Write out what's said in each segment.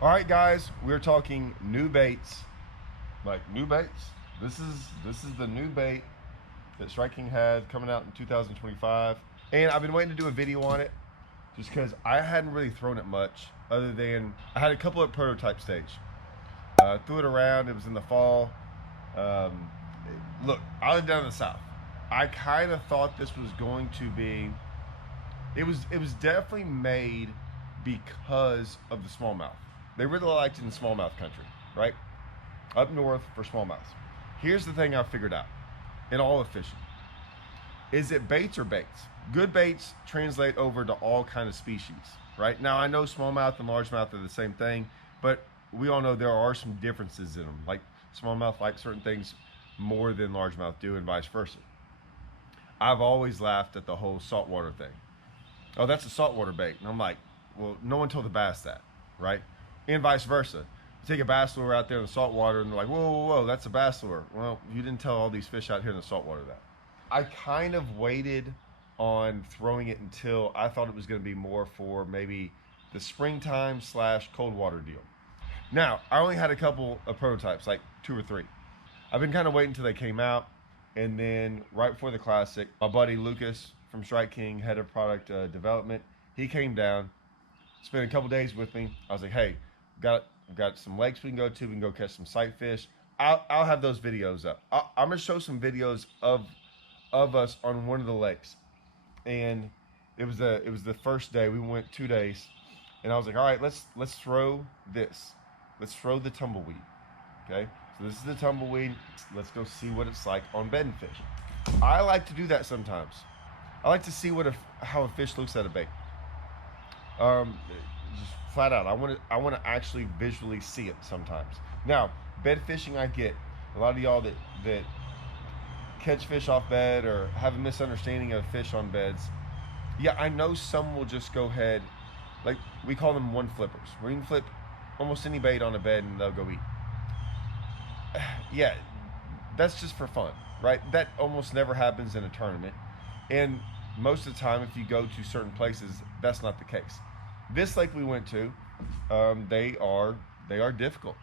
All right, guys, we're talking new baits, like new baits. This is the new bait that Strike King had coming out in 2025, and I've been waiting to do a video on it, just because I hadn't really thrown it much, other than I had a couple of prototype stage. Threw it around. It was in the fall. Um, Look, I live down in the south. I kind of thought this was going to be. It was definitely made because of the smallmouth. They really liked it in smallmouth country, right? Up north for smallmouths. Here's the thing I figured out in all of fishing: is it baits or baits? Good baits translate over to all kind of species, right? Now I know smallmouth and largemouth are the same thing, but we all know there are some differences in them. Like smallmouth like certain things more than largemouth do, and vice versa. I've always laughed at the whole saltwater thing. Oh, that's a saltwater bait. And I'm like, well, no one told the bass that, right? And vice versa. You take a bass lure out there in the saltwater and they're like, whoa, whoa, whoa, that's a bass lure. Well, you didn't tell all these fish out here in the saltwater that. I kind of waited on throwing it until I thought it was going to be more for maybe the springtime slash cold water deal. Now, I only had a couple of prototypes, like 2 or 3. I've been kind of waiting until they came out. And then right before the classic, my buddy Lucas from Strike King, head of product development, he came down, spent a couple days with me. I was like, hey, got some lakes we can go to. We can go catch some sight fish. I'll have those videos up. I'm gonna show some videos of us on one of the lakes. And it was the first day. We went 2 days, and I was like, all right, let's throw this. Let's throw the tumbleweed. Okay, so this is the tumbleweed. Let's go see what it's like on bedding fish. I like to do that sometimes. I like to see how a fish looks at a bait. Just flat out, I want to actually visually see it sometimes. Now, bed fishing, I get a lot of y'all that catch fish off bed or have a misunderstanding of fish on beds. Yeah, I know some will just go ahead, like we call them one flippers, where you can flip almost any bait on a bed and they'll go eat. Yeah, that's just for fun, right? That almost never happens in a tournament. And most of the time, if you go to certain places, that's not the case. This lake we went to, they are difficult.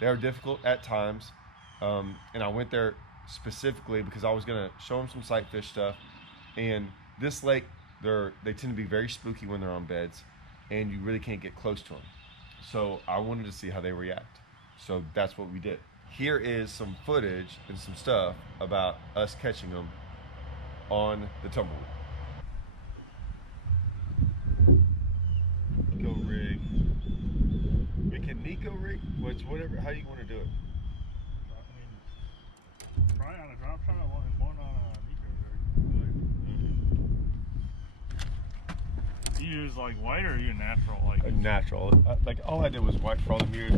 They are difficult at times. And I went there specifically because I was gonna show them some sight fish stuff. And this lake, they tend to be very spooky when they're on beds, and you really can't get close to them. So I wanted to see how they react. So that's what we did. Here is some footage and some stuff about us catching them on the Tumbleweed. Nico rig. We can Nico rig? Whatever. How you want to do it? I mean, try on a drop shot and one on a Nico rig. You use like white or you natural? Like A natural. Like all I did was white for all the years.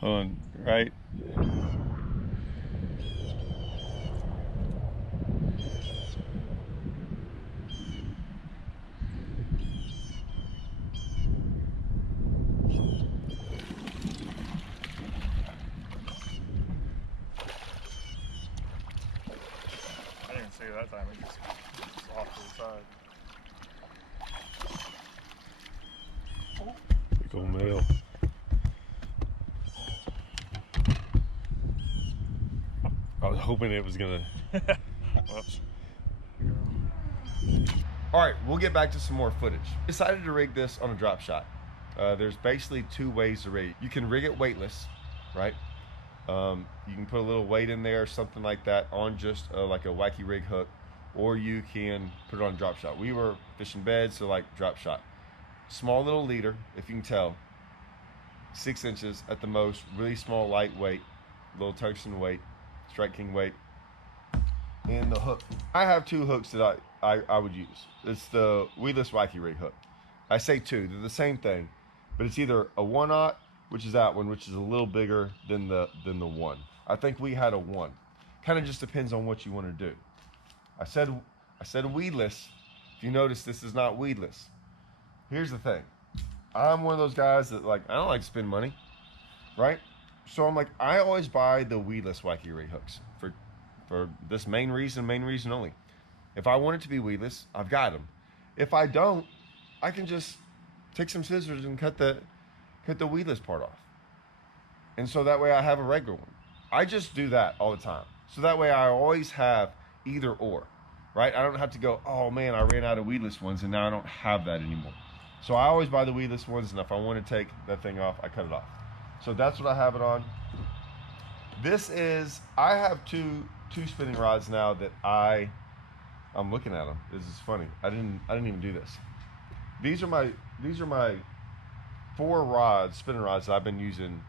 Hold on, right? I didn't see it that time. It just off to the side. Big old male. I was hoping it was gonna. Whoops. All right, we'll get back to some more footage. Decided to rig this on a drop shot. There's basically 2 ways to rig it. You can rig it weightless, right? You can put a little weight in there or something like that on just like a wacky rig hook, or you can put it on drop shot. We were fishing beds, so like drop shot. Small little leader, if you can tell, 6 inches at the most, really small, lightweight, little tungsten weight, Strike King weight, and the hook. I have 2 hooks that I would use. It's the weedless wacky rig hook. I say 2, they're the same thing, but it's either a 1/0, which is that one, which is a little bigger than the 1. I think we had a 1. Kind of just depends on what you want to do. I said weedless. If you notice, this is not weedless. Here's the thing. I'm one of those guys that I don't like to spend money, right? So I'm like, I always buy the weedless wacky rig hooks for this main reason only. If I want it to be weedless, I've got them. If I don't, I can just take some scissors and cut the weedless part off. And so that way I have a regular one. I just do that all the time. So that way I always have either or, right? I don't have to go, oh man, I ran out of weedless ones and now I don't have that anymore. So I always buy the weedless ones, and if I want to take that thing off, I cut it off. So that's what I have it on. This is, I have two spinning rods now that I'm looking at them. This is funny. I didn't even do this. These are my 4 rods, spinning rods that I've been using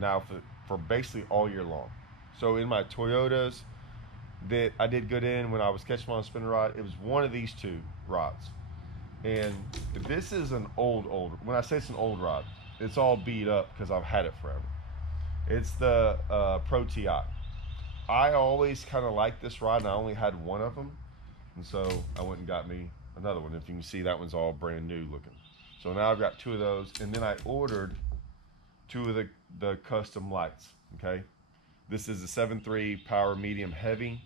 now for basically all year long. So in my Toyotas that I did good in when I was catching on a spinning rod, it was one of these 2 rods. And this is an old, when I say it's an old rod, it's all beat up because I've had it forever. It's the Pro TI. I always kind of liked this rod, and I only had one of them. And so I went and got me another one. If you can see, that one's all brand new looking. So now I've got 2 of those, and then I ordered 2 of the custom lights, okay? This is a 7.3 power medium heavy.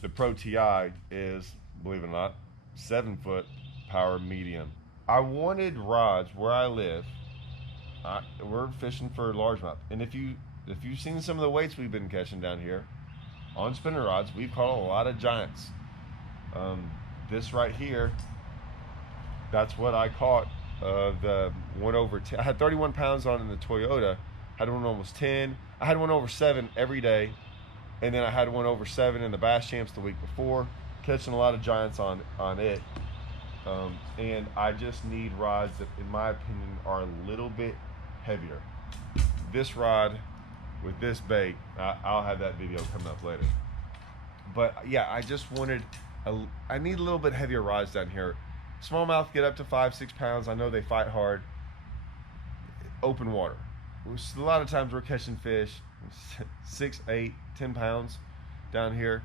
The Pro TI is, believe it or not, 7-foot power medium. I wanted rods where I live. We're fishing for largemouth, and if you've seen some of the weights we've been catching down here on spinner rods, we've caught a lot of giants. This right here, that's what I caught. The 1 over 10. I had 31 pounds on in the Toyota. Had one almost 10. I had one over 7 every day, and then I had one over 7 in the Bass Champs the week before, catching a lot of giants on it. And I just need rods that, in my opinion, are a little bit heavier. This rod with this bait, I'll have that video coming up later. But yeah, I just wanted, I need a little bit heavier rods down here. Smallmouth get up to 5-6 pounds. I know they fight hard. Open water. A lot of times we're catching fish 6, 8, 10 pounds down here.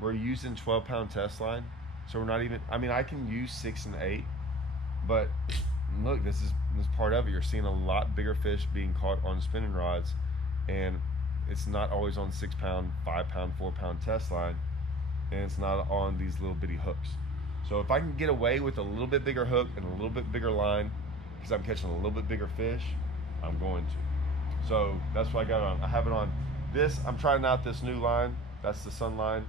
We're using 12-pound test line. So we're not even, I mean, I can use 6 and 8, but look, this is part of it. You're seeing a lot bigger fish being caught on spinning rods, and it's not always on 6-pound, 5-pound, 4-pound test line, and it's not on these little bitty hooks. So if I can get away with a little bit bigger hook and a little bit bigger line, because I'm catching a little bit bigger fish, I'm going to. So that's what I got on. I have it on this. I'm trying out this new line. That's the Sun line.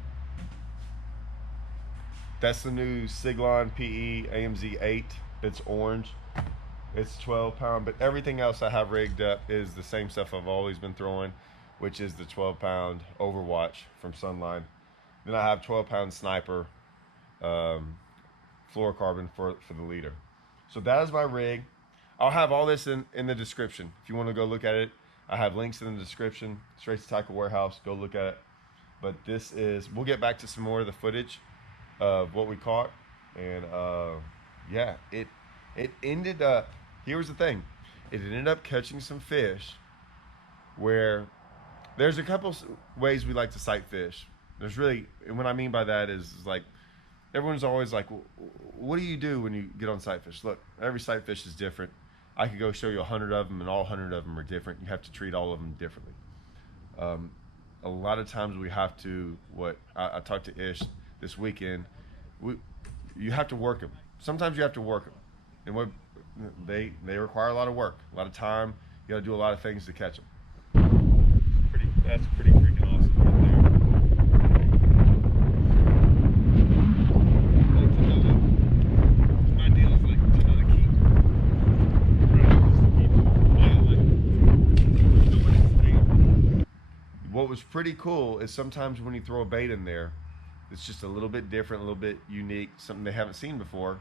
That's the new Siglon PE AMZ 8. It's orange. It's 12-pound, but everything else I have rigged up is the same stuff I've always been throwing, which is the 12-pound Overwatch from Sunline. Then I have 12-pound Sniper fluorocarbon for the leader. So that is my rig. I'll have all this in the description. If you want to go look at it, I have links in the description. Straight to Tackle Warehouse. Go look at it. But this is, we'll get back to some more of the footage of what we caught, and yeah, it ended up, here's the thing, it ended up catching some fish where there's a couple ways we like to sight fish. There's really, and what I mean by that is like, everyone's always like, what do you do when you get on sight fish? Look, every sight fish is different. I could go show you 100 of them, and all 100 of them are different. You have to treat all of them differently. A lot of times we have to, I talked to Ish this weekend, you have to work them. Sometimes you have to work them, and they require a lot of work, a lot of time. You got to do a lot of things to catch them. That's pretty freaking awesome right there. My deal is like to know the key. What was pretty cool is sometimes when you throw a bait in there, it's just a little bit different, a little bit unique, something they haven't seen before.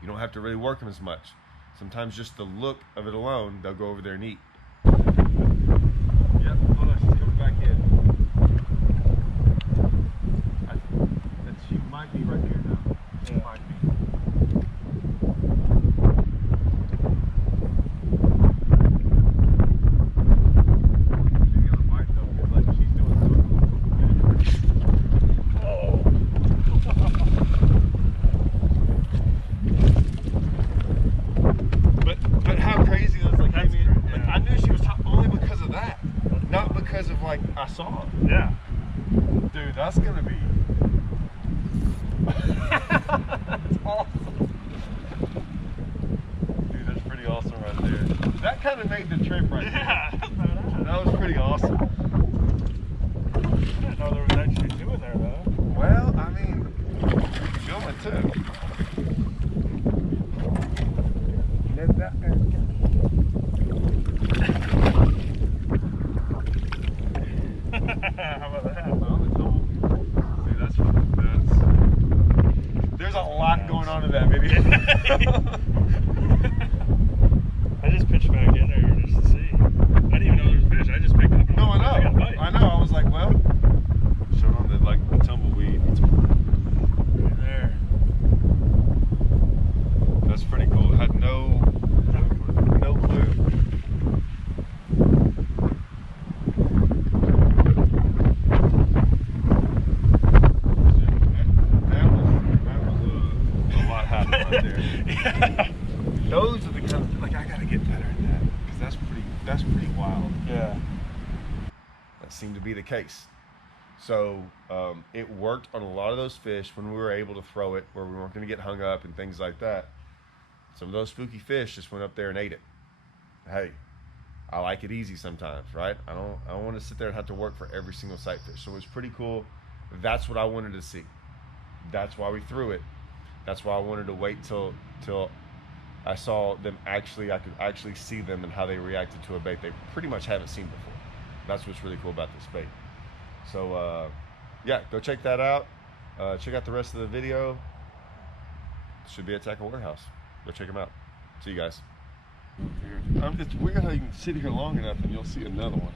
You don't have to really work them as much. Sometimes just the look of it alone, they'll go over there and eat. Yep, hold on, she's coming back in. She might be right here now. She might be. She's gonna bite though, because like she's doing But how crazy is like, I mean, like, I knew she was only because of that, not because of like I saw it. Yeah. Dude, that's gonna be life right Yeah, there. that's badass. That was pretty awesome. I didn't know there was actually two in there though. Well, I mean, you can film it too. How about that? See, that's there's a lot going on in that video. I just pitched back in there just to see. I didn't even know there was fish. I just picked up. No, I I got a know. bite. I know. I was like, well, showed on the tumbleweed. Right there. That's pretty cool. I had no clue. That was a lot happening right there. Yeah. Those are the kind of, like, I gotta get better at that because that's pretty wild. Yeah. That seemed to be the case. So it worked on a lot of those fish when we were able to throw it where we weren't going to get hung up and things like that. Some of those spooky fish just went up there and ate it. Hey, I like it easy sometimes, right? I don't want to sit there and have to work for every single sight fish. So it was pretty cool. That's what I wanted to see. That's why we threw it. That's why I wanted to wait till I saw them I could actually see them and how they reacted to a bait they pretty much haven't seen before. That's what's really cool about this bait. So yeah, go check that out. Check out the rest of the video. Should be at Tackle Warehouse. Go check them out. See you guys. It's weird how you can sit here long enough and you'll see another one.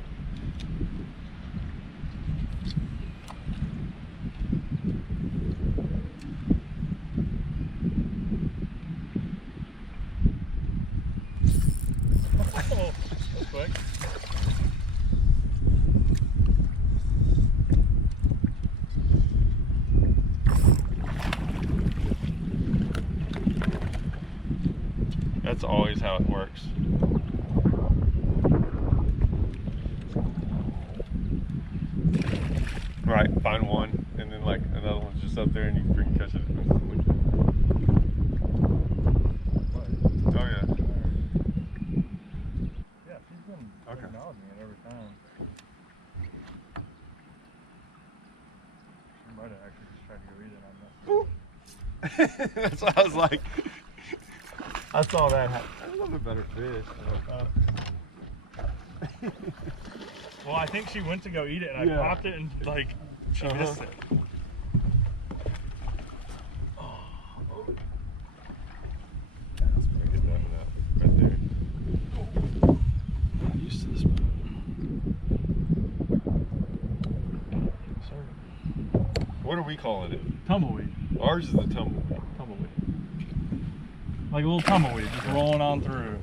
Oh, that's quick. That's always how it works. Right, find one, and then like another one's just up there, and you can catch it. Oh yeah. Yeah, she's been acknowledging it every time. She might have actually just tried to go eat it. That's what I was like. I saw that happen. I love a better fish. Well, I think she went to go eat it, and I popped it, and like she missed it. That's pretty good that right there. I'm used to this one. What are we calling it? Tumbleweed. Ours is the tumbleweed. Tumbleweed. Like a little tumbleweed, just rolling on through.